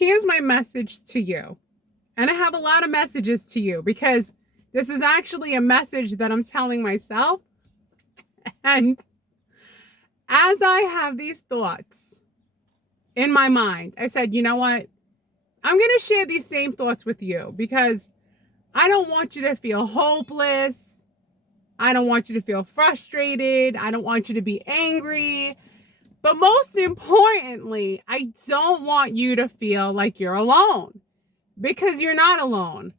here's my message to you. And I have a lot of messages to you because this is actually a message that I'm telling myself. And as I have these thoughts in my mind, I said, you know what? I'm going to share these same thoughts with you because I don't want you to feel hopeless. I don't want you to feel frustrated. I don't want you to be angry. But most importantly, I don't want you to feel like you're alone because you're not alone.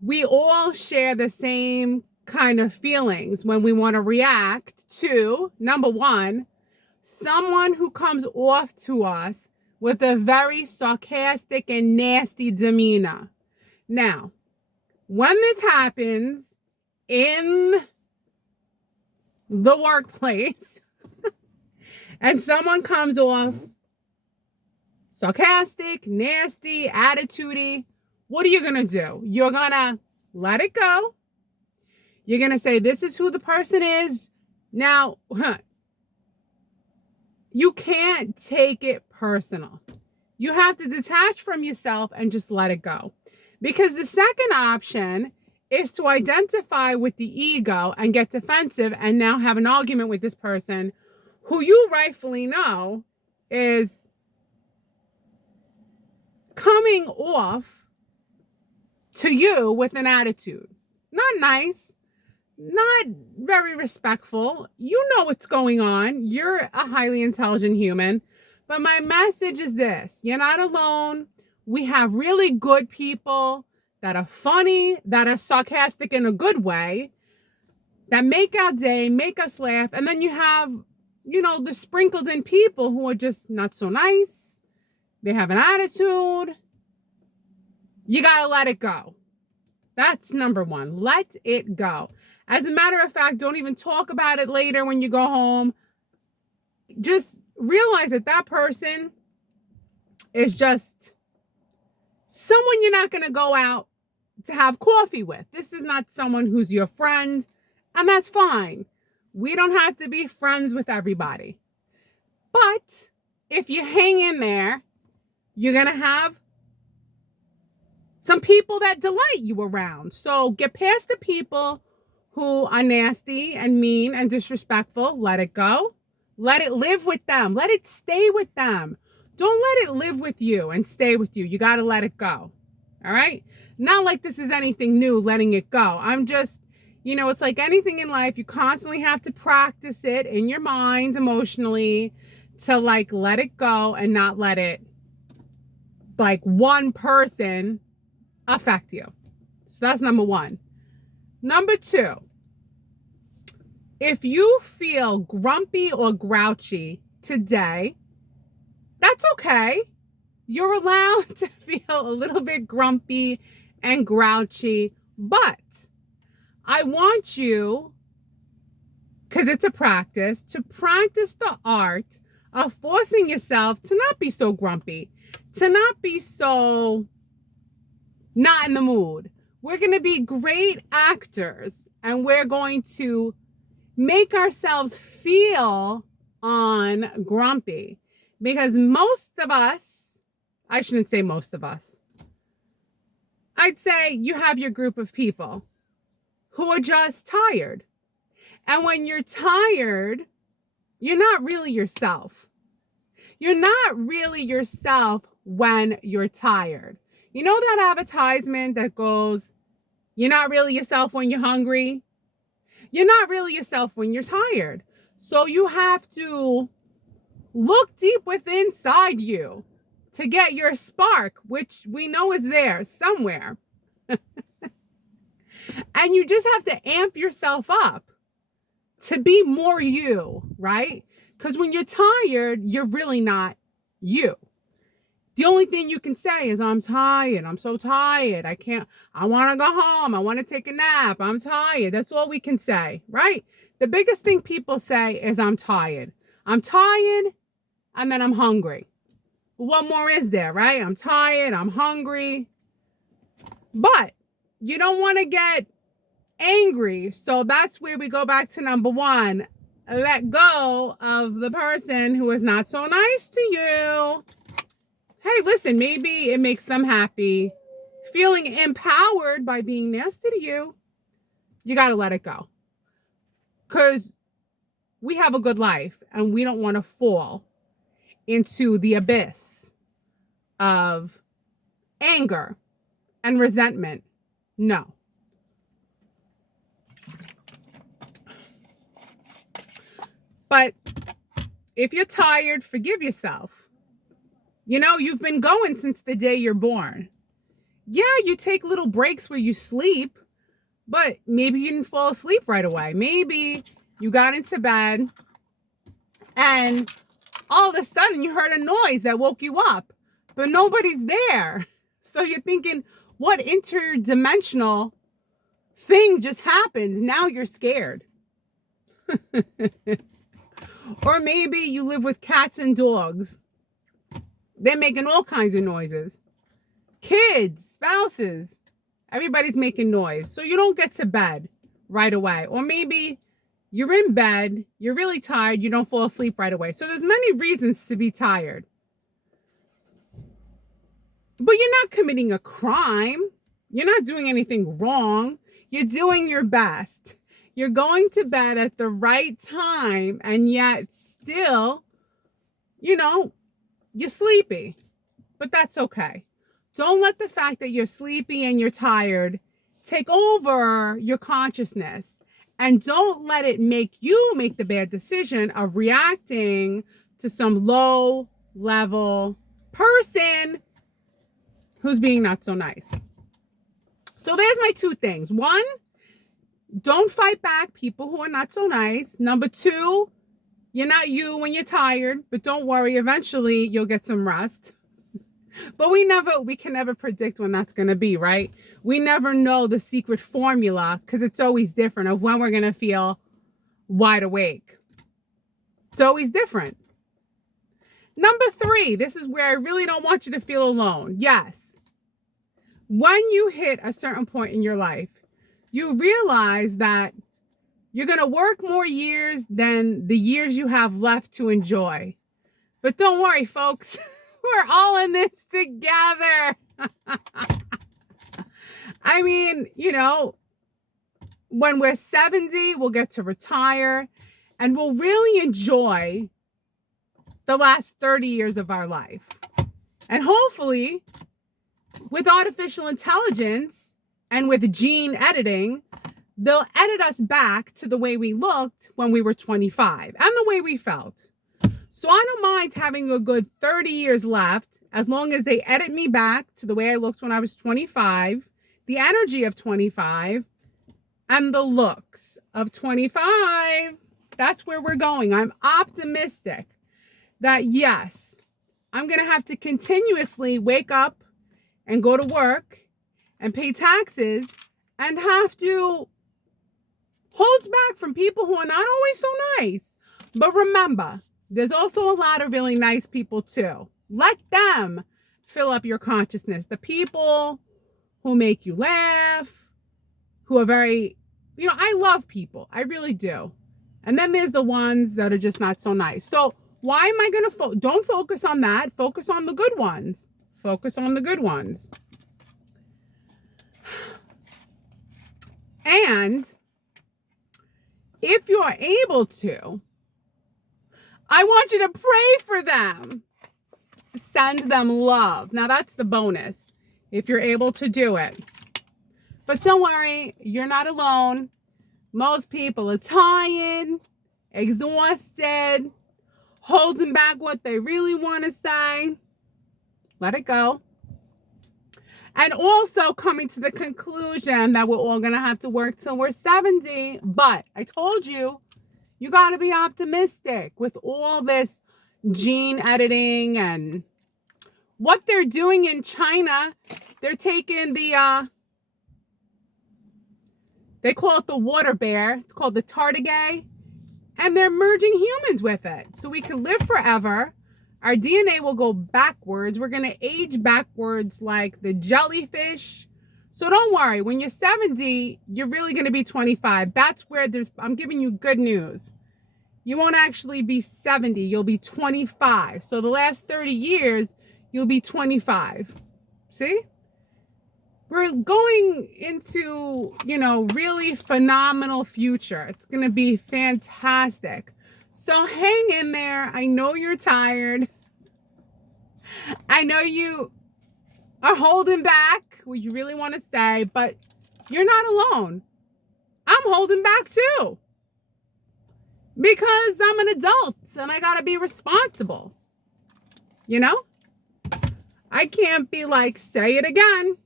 We all share the same kind of feelings when we want to react to, number one, someone who comes off to us with a very sarcastic and nasty demeanor. Now, when this happens in the workplace and someone comes off sarcastic, nasty, attitudey, what are you going to do? You're going to let it go. You're going to say, this is who the person is. Now, you can't take it personal. You have to detach from yourself and just let it go. Because the second option is to identify with the ego and get defensive and now have an argument with this person who you rightfully know is coming off to you with an attitude. Not nice, not very respectful. You know what's going on. You're a highly intelligent human. But my message is this. You're not alone. We have really good people that are funny, that are sarcastic in a good way, that make our day, make us laugh. And then you have, the sprinkled in people who are just not so nice. They have an attitude. You got to let it go. That's number one. Let it go. As a matter of fact, don't even talk about it later when you go home. Just realize that person is just someone you're not going to go out to have coffee with. This is not someone who's your friend, and that's fine. We don't have to be friends with everybody. But if you hang in there, you're going to have some people that delight you around. So get past the people who are nasty and mean and disrespectful. Let it go. Let it live with them. Let it stay with them. Don't let it live with you and stay with you. You got to let it go. All right? Not like this is anything new, letting it go. I'm just, it's like anything in life. You constantly have to practice it in your mind emotionally to let it go and not let it, one person affect you. So that's number one. Number two, if you feel grumpy or grouchy today, that's okay. You're allowed to feel a little bit grumpy and grouchy, but I want you, because it's a practice, to practice the art of forcing yourself to not be so grumpy, to not be so not in the mood. We're going to be great actors and we're going to make ourselves feel on grumpy because most of us, I shouldn't say most of us, I'd say you have your group of people who are just tired. And when you're tired, you're not really yourself. You're not really yourself when you're tired. You know that advertisement that goes, you're not really yourself when you're hungry? You're not really yourself when you're tired. So you have to look deep within inside you to get your spark, which we know is there somewhere. And you just have to amp yourself up to be more you, right? Because when you're tired, you're really not you. The only thing you can say is, I'm tired. I'm so tired. I want to go home. I want to take a nap. I'm tired. That's all we can say, right? The biggest thing people say is, I'm tired. I'm tired, and then I'm hungry. What more is there, right? I'm tired. I'm hungry. But you don't want to get angry. So that's where we go back to number one. Let go of the person who is not so nice to you. Hey, listen, maybe it makes them happy. Feeling empowered by being nasty to you, you got to let it go. Because we have a good life and we don't want to fall into the abyss of anger and resentment. No. But if you're tired, forgive yourself. You know, you've been going since the day you're born. Yeah, you take little breaks where you sleep, but maybe you didn't fall asleep right away. Maybe you got into bed and all of a sudden you heard a noise that woke you up, but nobody's there. So you're thinking, what interdimensional thing just happened? Now you're scared. Or maybe you live with cats and dogs. They're making all kinds of noises. Kids, spouses, everybody's making noise. So you don't get to bed right away. Or maybe you're in bed, you're really tired, you don't fall asleep right away. So there's many reasons to be tired. But you're not committing a crime. You're not doing anything wrong. You're doing your best. You're going to bed at the right time, and yet still, you know, you're sleepy. But that's okay. Don't let the fact that you're sleepy and you're tired take over your consciousness. And don't let it make you make the bad decision of reacting to some low level person who's being not so nice. So there's my two things. One, don't fight back people who are not so nice. Number two, you're not you when you're tired, but don't worry, eventually you'll get some rest. But we can never predict when that's going to be, right? We never know the secret formula because it's always different of when we're going to feel wide awake. It's always different. Number three, this is where I really don't want you to feel alone. Yes. When you hit a certain point in your life, you realize that you're going to work more years than the years you have left to enjoy. But don't worry, folks. We're all in this together. I mean, you know, when we're 70, we'll get to retire and we'll really enjoy the last 30 years of our life. And hopefully, with artificial intelligence and with gene editing, they'll edit us back to the way we looked when we were 25 and the way we felt. So I don't mind having a good 30 years left as long as they edit me back to the way I looked when I was 25, the energy of 25, and the looks of 25. That's where we're going. I'm optimistic that, yes, I'm going to have to continuously wake up and go to work and pay taxes and have to hold back from people who are not always so nice. But remember, there's also a lot of really nice people too. Let them fill up your consciousness. The people who make you laugh, who are very, you know, I love people. I really do. And then there's the ones that are just not so nice. So why am I going to, don't focus on that. Focus on the good ones. Focus on the good ones. And if you're able to, I want you to pray for them. Send them love. Now that's the bonus, if you're able to do it. But don't worry, you're not alone. Most people are tired, exhausted, holding back what they really want to say. Let it go. And also coming to the conclusion that we're all going to have to work till we're 70. But I told you, you got to be optimistic with all this gene editing and what they're doing in China. They're taking the, they call it the water bear. It's called the tardigrade. And they're merging humans with it. So we can live forever. Our DNA will go backwards. We're going to age backwards like the jellyfish. So don't worry. When you're 70, you're really going to be 25. That's where I'm giving you good news. You won't actually be 70. You'll be 25. So the last 30 years, you'll be 25. See? We're going into, really phenomenal future. It's going to be fantastic. So hang in there. I know you're tired. I know you are holding back what you really want to say, but you're not alone. I'm holding back too. Because I'm an adult and I got to be responsible. I can't be like, say it again.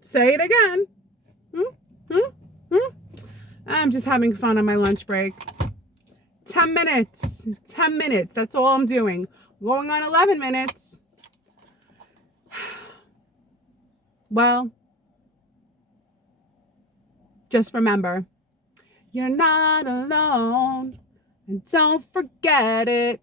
Say it again. I'm just having fun on my lunch break. 10 minutes. 10 minutes. That's all I'm doing. Going on 11 minutes. Well, just remember, you're not alone. And don't forget it.